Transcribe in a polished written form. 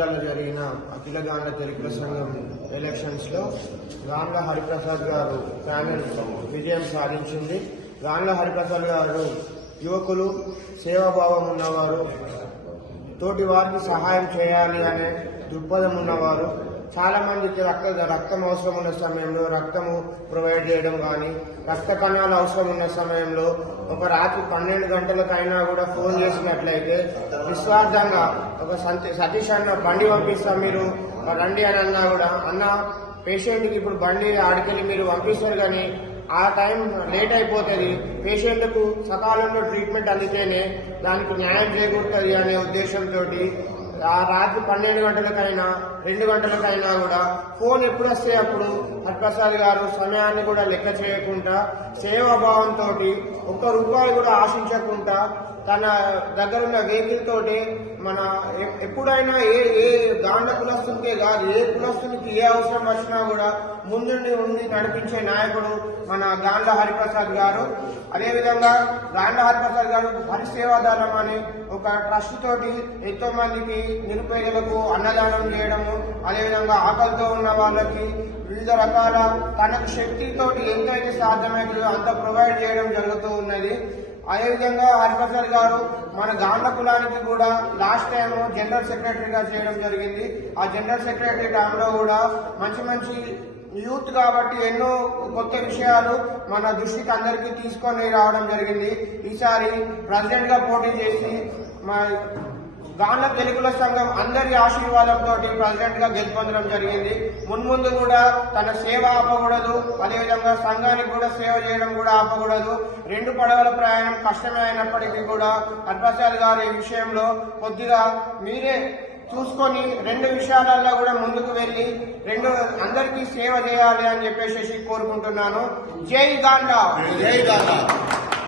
జిల్లాలో జరిగిన అఖిల గాండ్ల తెలుగుల సంఘం ఎలక్షన్స్ లో గాండ్ల హరిప్రసాద్ గారు ప్యానెల్ విజయం సాధించింది. గాండ్ల హరిప్రసాద్ గారు యువకులు, సేవాభావం ఉన్నవారు, తోటి వారికి సహాయం చేయాలి అనే దృక్పథం ఉన్నవారు. చాలా మందికి రక్తం అవసరం ఉన్న సమయంలో రక్తము ప్రొవైడ్ చేయడం కానీ, రక్త కణాలు అవసరం ఉన్న సమయంలో ఒక రాత్రి 12 గంటలకైనా కూడా ఫోన్ చేసినట్లయితే నిస్వార్థంగా ఒక సతీష్ అన్న బండి పంపిస్తా మీరు రండి అని అన్నా కూడా, అన్న పేషెంట్కి ఇప్పుడు బండి ఆడికెళ్ళి మీరు పంపిస్తారు కానీ ఆ టైం లేట్ అయిపోతుంది, పేషెంట్కు సకాలంలో ట్రీట్మెంట్ అందితేనే దానికి న్యాయం చేకూరుతుంది అనే ఉద్దేశంతో ఆ రాత్రి 12 గంటలకైనా 2 గంటలకైనా కూడా ఫోన్ ఎప్పుడు వస్తే అప్పుడు హరిప్రసాద్ గారు సమయాన్ని కూడా లెక్క చేయకుండా సేవాభావంతో ₹1 కూడా ఆశించకుండా తన దగ్గరున్న వెహికల్ తోటి మన ఎప్పుడైనా ఏ గాండ్ల కులస్తునికే కాదు, ఏ కులస్తునికి ఏ అవసరం వచ్చినా కూడా ముందుండి నడిపించే నాయకుడు మన గాండ్ల హరిప్రసాద్ గారు. అదేవిధంగా గాండ్ల హరిప్రసాద్ గారు హరిసేవాదానం అని ఒక ట్రస్ట్ తోటి ఎంతో మందికి నిరుపేదలకు అన్నదానం చేయడము, అదేవిధంగా ఆకలితో ఉన్న వాళ్ళకి వివిధ రకాల తనకు శక్తితోటి ఎంతైతే సాధ్యమైందో అంత ప్రొవైడ్ చేయడం జరుగుతూ ఉన్నది. అదేవిధంగా హరిప్రసాద్ గారు మన గాండ్ల కులానికి కూడా లాస్ట్ టైం జనరల్ సెక్రటరీగా చేయడం జరిగింది. ఆ జనరల్ సెక్రటరీ టైంలో కూడా మంచి యూత్ కాబట్టి ఎన్నో కొత్త విషయాలు మన దృష్టికి అందరికీ తీసుకొని రావడం జరిగింది. ఈసారి ప్రెసిడెంట్ గా పోటీ చేసి మా గాండ్ల తెలుగుల సంఘం అందరి ఆశీర్వాదంతో ప్రెసిడెంట్ గా గెలుపొందడం జరిగింది. మున్ముందు కూడా తన సేవ ఆపకూడదు, అదేవిధంగా సంఘానికి కూడా సేవ చేయడం కూడా ఆపకూడదు. 2 పడవల ప్రయాణం కష్టమే అయినప్పటికీ కూడా హరిప్రసాద్ గారు ఈ విషయంలో కొద్దిగా మీరే చూసుకొని 2 విషయాలలో కూడా ముందుకు వెళ్లి అందరికీ సేవ చేయాలి అని చెప్పేసి కోరుకుంటున్నాను. జై గాండ్ల.